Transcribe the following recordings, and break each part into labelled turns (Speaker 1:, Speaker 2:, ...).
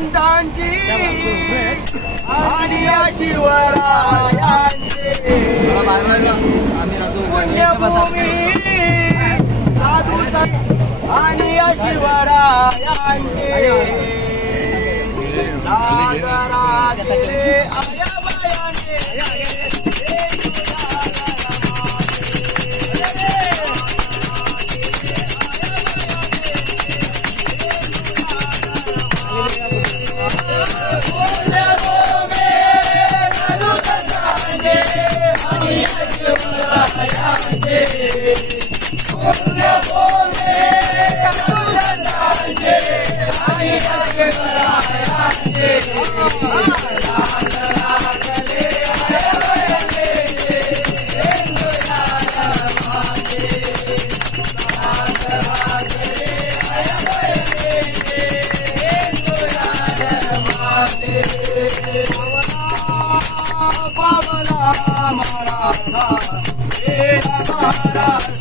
Speaker 1: संतांची आणि शिवरायांचे पुण्यभूमी साधू आणि शिवरायांचे नागरा Yeah.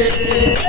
Speaker 2: Yeah.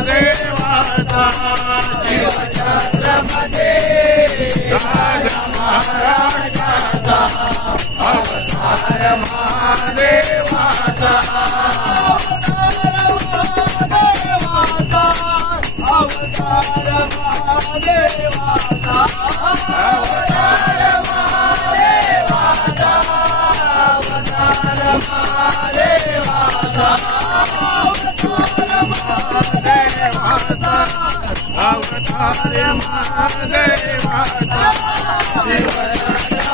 Speaker 2: महादेवाचा शिवछत्रपती राजा महाराजाचा अवतार महादेवाचा
Speaker 1: अवतार महादेवाचा
Speaker 2: अवतार महादेवाचा शिवछत्रपती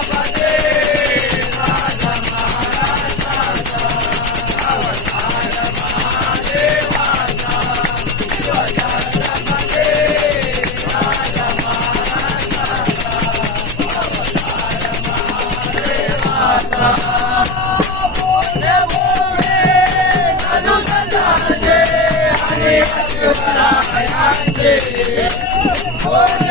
Speaker 1: Hey!